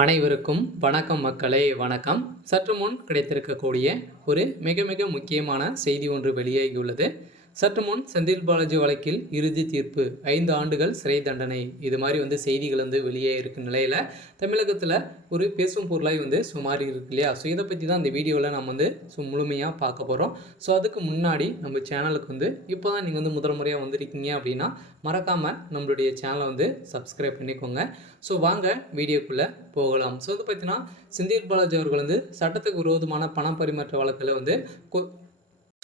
அனைவருக்கும் வணக்கம் மக்களே, வணக்கம். சற்று முன் கிடைத்திருக்கக்கூடிய ஒரு மிக மிக முக்கியமான செய்தி ஒன்று வெளியாகியுள்ளது. சற்று முன் செந்தில் பாலாஜி வழக்கில் இறுதி தீர்ப்பு, 5 ஆண்டுகள் சிறை தண்டனை. இது மாதிரி செய்திகள் வெளியே இருக்க நிலையில் தமிழகத்தில் ஒரு பேசும் பொருளாய் சுமாரி இருக்கு இல்லையா? ஸோ இதை பற்றி தான் இந்த வீடியோவில் நம்ம முழுமையாக பார்க்க போகிறோம். ஸோ அதுக்கு முன்னாடி நம்ம சேனலுக்கு இப்போ தான் நீங்கள் முதல் முறையாக வந்திருக்கீங்க அப்படின்னா மறக்காமல் நம்மளுடைய சேனலை சப்ஸ்கிரைப் பண்ணிக்கோங்க. ஸோ வாங்க வீடியோக்குள்ளே போகலாம். ஸோ பார்த்தீங்கன்னா செந்தில் பாலாஜி அவர்கள் சட்டத்துக்கு விரோதமான பண பரிமாற்ற வழக்கில்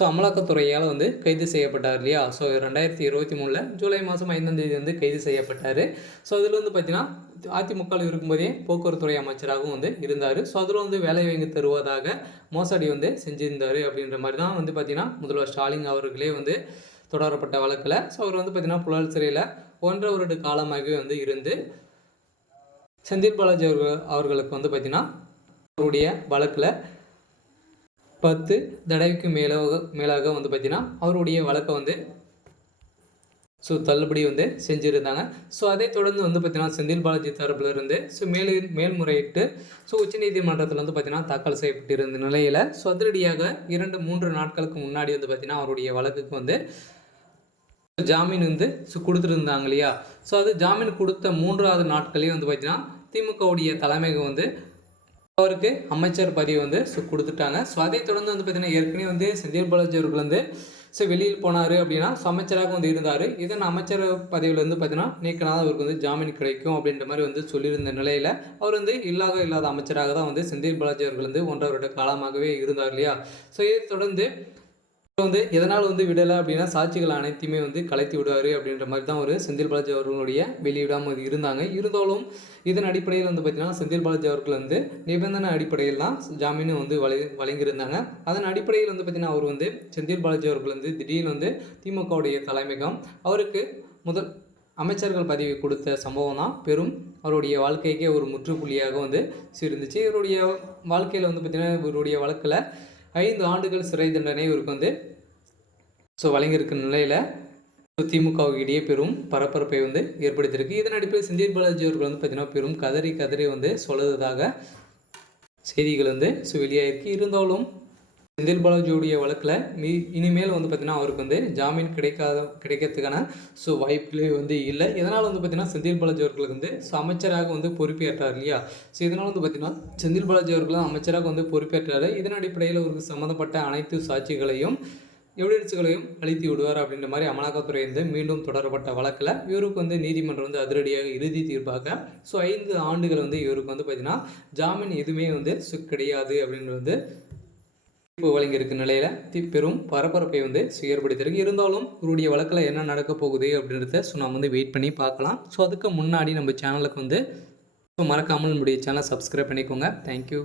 அமலாக்கத்துறையால் கைது செய்யப்பட்டார் இல்லையா? ஸோ 2023 ஜூலை மாதம் 5ஆம் தேதி கைது செய்யப்பட்டார். ஸோ அதில் பார்த்தீங்கன்னா அதிமுகவில் இருக்கும்போதே போக்குவரத்துறை அமைச்சராகவும் இருந்தார். ஸோ அதில் வேலை வாங்கி தருவதாக மோசடி செஞ்சிருந்தார் அப்படின்ற மாதிரி தான் பார்த்தீங்கன்னா முதல்வர் ஸ்டாலின் அவர்களே தொடரப்பட்ட வழக்கில். ஸோ அவர் பார்த்தீங்கன்னா புழல் சிறையில் 1.5 வருட காலமாகவே இருந்து செந்தில் பாலாஜி அவர்களுக்கு பார்த்தீங்கன்னா அவருடைய வழக்கில் 10 தடவைக்கு மேலாக பார்த்தீங்கன்னா அவருடைய வழக்கை தள்ளுபடி செஞ்சுருந்தாங்க. ஸோ அதை தொடர்ந்து பார்த்தீங்கன்னா செந்தில் பாலாஜி தரப்பில் இருந்து மேல்முறையிட்டு உச்சநீதிமன்றத்தில் பார்த்தீங்கன்னா தாக்கல் செய்யப்பட்டிருந்த நிலையில் அதிரடியாக 2-3 நாட்களுக்கு முன்னாடி பார்த்தீங்கன்னா அவருடைய வழக்குக்கு ஜாமீன் கொடுத்துருந்தாங்க இல்லையா? ஸோ அது ஜாமீன் கொடுத்த 3வது நாட்களே பார்த்தீங்கன்னா திமுகவுடைய தலைமைக்கு அவருக்கு அமைச்சர் பதவி கொடுத்துட்டாங்க. ஸோ அதை தொடர்ந்து பார்த்தீங்கன்னா ஏற்கனவே செந்தில் பாலாஜி அவர்கள் வெளியில் போனார் அப்படின்னா அமைச்சராக இருந்தார். இதன் அமைச்சர் பதவியில் பார்த்தீங்கன்னா நீக்கினால் அவருக்கு ஜாமீன் கிடைக்கும் அப்படின்ற மாதிரி சொல்லியிருந்த நிலையில் அவர் இல்லாத அமைச்சராக தான் செந்தில் பாலாஜி அவர்கள் 1.5 வருட காலமாகவே இருந்தார் இல்லையா? ஸோ இதை தொடர்ந்து எதனால் விடலை அப்படின்னா சாட்சிகள் அனைத்தையுமே கலைத்து விடுவார் அப்படின்ற மாதிரி தான் ஒரு செந்தில் பாலாஜி அவர்களுடைய வெளியிடாமல் இருந்தாங்க. இருந்தாலும் இதன் அடிப்படையில் பார்த்தீங்கன்னா செந்தில் பாலாஜி அவர்கள் நிபந்தனை அடிப்படையில் தான் ஜாமீன் வழங்கியிருந்தாங்க. அதன் அடிப்படையில் பார்த்தீங்கன்னா அவர் செந்தில் பாலாஜி அவர்கள் திடீர்னு திமுகவுடைய தலைமையகம் அவருக்கு முதல் அமைச்சர்கள் பதவி கொடுத்த சம்பவம் தான் பெரும் அவருடைய வாழ்க்கைக்கே ஒரு முற்றுப்புள்ளியாக இருந்துச்சு. இவருடைய வாழ்க்கையில் பார்த்தீங்கன்னா இவருடைய வழக்கில் 5 ஆண்டுகள் சிறை தண்டனை இவருக்கு வழங்கியிருக்க நிலையில் திமுகவுக்கு இடையே பெரும் பரபரப்பை ஏற்படுத்தியிருக்கு. இதன் அடிப்படையில் செந்தில் பாலாஜி அவர்கள் பார்த்தீங்கன்னா பெரும் கதறி சொல்லுவதாக செய்திகள் வெளியாகிருக்கு. இருந்தாலும் செந்தில் பாலாஜியுடைய வழக்கில் இனிமேல் பார்த்தீங்கன்னா அவருக்கு ஜாமீன் கிடைக்கிறதுக்கான வாய்ப்புகளே இல்லை. இதனால் பார்த்தீங்கன்னா செந்தில் பாலாஜி அவர்களுக்கு அமைச்சராக பொறுப்பேற்றார் இல்லையா? ஸோ இதனால் பார்த்தீங்கன்னா செந்தில் பாலாஜி அவர்கள் அமைச்சராக பொறுப்பேற்றார். இதன் அடிப்படையில் அவருக்கு சம்மந்தப்பட்ட அனைத்து சாட்சிகளையும் எவிடன்ஸுகளையும் அளித்து விடுவார் அப்படின்ற மாதிரி அமலாக்கத்துறை மீண்டும் தொடரப்பட்ட வழக்கில் இவருக்கு நீதிமன்றம் அதிரடியாக இறுதி தீர்ப்பாக 5 ஆண்டுகள் இவருக்கு பார்த்தீங்கன்னா ஜாமீன் எதுவுமே கிடையாது அப்படின்னு வழங்கியிருக்க நிலையில் பெரும் பரபரப்பை ஏற்படுத்தியிருக்கு. இருந்தாலும் இவருடைய வழக்கில் என்ன நடக்க போகுது அப்படின்றத நம்ம வெயிட் பண்ணி பார்க்கலாம். ஸோ அதுக்கு முன்னாடி நம்ம சேனலுக்கு மறக்காமல் நம்முடைய சேனலை சப்ஸ்கிரைப் பண்ணிக்கோங்க. தேங்க்யூ.